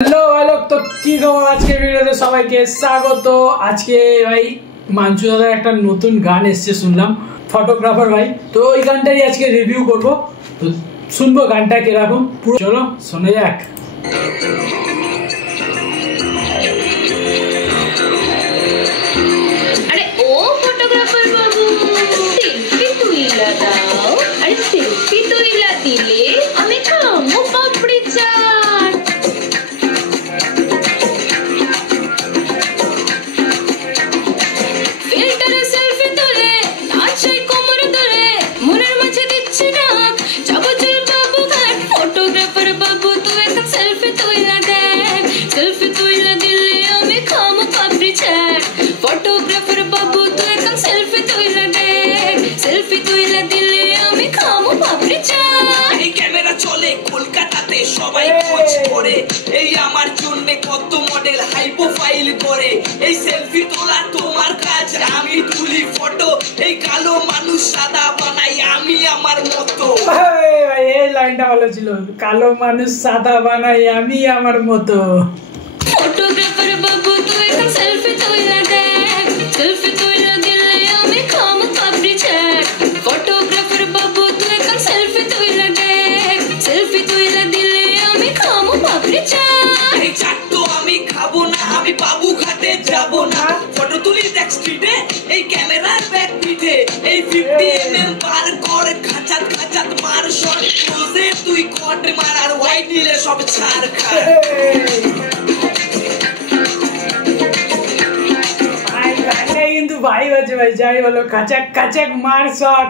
Hello hello, তো কি খবর? আজকে ভিডিওতে সবাইকে স্বাগত। আজকে ভাই মাঞ্চু দাদার একটা নতুন গান এসছে, শুনলাম, ফটোগ্রাফার ভাই। তো ওই গানটাই আজকে রিভিউ করব। তো শুনবো গানটা কিরকম, পুরো চলো শোনা যাক। আরে ও ফটোগ্রাফার বাবু, সেলফি তুইলা দাও। আরে সেলফি তুইলা দিলে আমি খামো পাপড়ি চাট। ফিল্টারে সেলফি তুলে নাচাই কোমর ধরে মনের মাঝে দিচ্ছি ডাক। যাবো চল বাবু ঘাট, ফটোগ্রাফার বাবু তুই একটা সেলফি তুইলা দেখ। সেলফি তুইলা দিলে আমি খামো পাপড়ি চাট। ফটোগ্রাফার বাবু তুই একটা সেলফি তুইলা দেখ। সেলফি তুইলা দিলে আমি খামো পাপড়ি চাট। এই ক্যামেরা চলে কলকাতাতে, সবাই খোঁজ করে। এই আমার জন্য কত মডেল হাই প্রোফাইল করে। এই সেলফি তোলা তোমার কাজ, আমি তুলি ফটো। এই কালো মানুষ সাদা বানাই আমি আমার মতো। ভাই এই লাইনটা ভালো ছিল, কালো মানুষ সাদা বানাই আমি আমার মতো। ফটোগ্রাফার বাবু তুই একটা সেলফি তুইলা দেখ। সেলফি তুইলা দিলে আমি খামো পাপড়ি চাট। ফটোগ্রাফার বাবু তুই একটা সেলফি তুইলা দেখ। সেলফি তুইলা দিলে আমি খামো পাপড়ি চাট। এই চাট তো আমি খাবো না, আমি বাবু ঘাটে যাব না। ফটো তুলি দেখ স্ট্রিটে, এই ক্যামেরার ব্যাক পিঠে। এই 50mm পার কর, খাঁচাত খাঁচাত মার শট। ক্লোজে তুই কট মার, আর হোয়াইট নিলে সব ছাড় খা। কিন্তু ভাই আছে ভাই, যাই বলো, কাচাক কাচাক মার শট।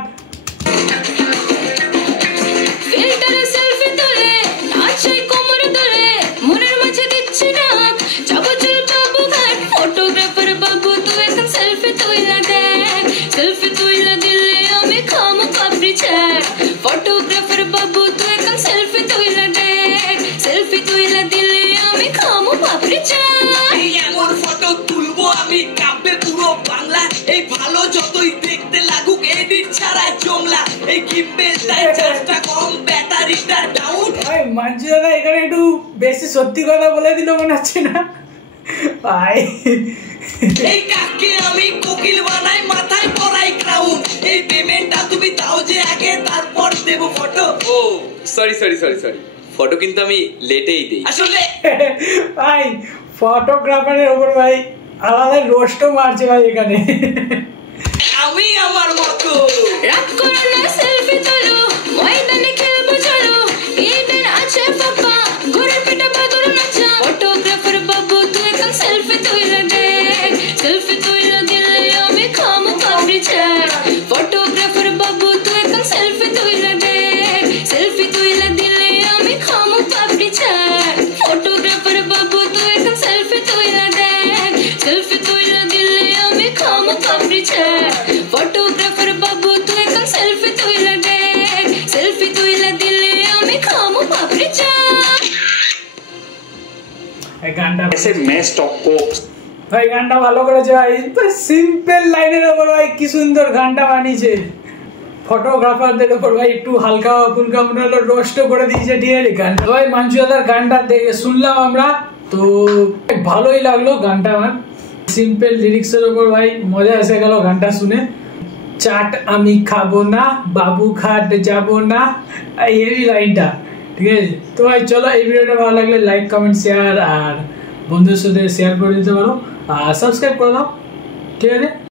ফিল্টারে সেলফি তুলে নাচাই কোমর ধরে মনের মাঝে দিচ্ছি ডাক। যাবো চল বাবু ঘাট, ফটোগ্রাফার বাবু তুই একটা সেলফি তুইলা দেখ। সেলফি তুইলা দিলে আমি খামো পাপড়ি চাট। ফটোগ্রাফার বাবু তুই একটা সেলফি তুইলা দেখ। সেলফি তুইলা দিলে আমি খামো পাপড়ি চাট। এই এমন ফটো তুলবো আমি, কাঁপবে পুরো বাংলা। এই ভালো যতই দেখতে লাগুক, এডিট ছাড়া জমলা। এই গিম্বেলটাই চার্জটা কম, ব্যাটারিটা ডাউন। ভাই মাঞ্চু দাদা এখানে একটু বেশি সত্যি কথা বলে দিল মনে হচ্ছে না ভাই? এই কাকে আমি কোকিল বানাই, মাথায় পরাই ক্রাউন। এই পেমেন্টটা তুমি দাও যে আগে, তারপর দেব photo. Oh sorry sorry sorry sorry, photo কিন্তু আমি লেটেই দেই। আসলে ভাই ফটোগ্রাফারের ওপর ভাই আলাদা রোস্টও মারছে ভাই এখানে। আমি আমার মতো। রাগ করো না, সেলফি তোলো, ময়দানে খেলবো চলো। ইডেন আছে পাপা, ঘোড়ার পিঠে বাদর নাচা। ফটোগ্রাফার বাবু তুই একটা সেলফি তুইলা দেখ। সেলফি তুইলা দিলে আমি খামো পাপড়ি চাট। ফটোগ্রাফার বাবু তুই একটা সেলফি তুইলা দেখ। সেলফি তুইলা দিলে আমি খামো পাপড়ি চাট। ফটোগ্রাফার বাবু তুই একটা সেলফি তুইলা দেখ। সেলফি তুইলা দিলে আমি খামো পাপড়ি চাট। ফটোগ্রাফার বাবু তুই একটা সেলফি তুইলা দেখ। সেলফি তুইলা দিলে আমি খামো পাপড়ি চাট। এই গানটা ऐसे मैं स्टॉक को ভাই গানটা ভালো করেছে ভাই, সিম্পল লাইনের ওপর ভাই কি সুন্দর গানটা বানিয়েছে। ফটোগ্রাফারদের ওপর ভাই একটু হালকা ফুলকা মনে হলো রোস্ট করে দিয়েছে, ঠিক আছে গানটা। ভাই মাঞ্চু দাদার গানটা দেখে শুনলাম আমরা, তো ভালোই লাগলো গানটা আমার। সিম্পল লিরিক্সের ওপর ভাই মজা এসে গেল গানটা শুনে। চাট আমি খাবো না, বাবু ঘাট যাবো না, এই লাইনটা, ঠিক আছে। তো ভাই চলো, এই ভিডিওটা ভালো লাগলে লাইক কমেন্ট শেয়ার আর বন্ধুদের সাথে শেয়ার করে দিতে পারো, আর সাবস্ক্রাইব করে দাও, ঠিক আছে।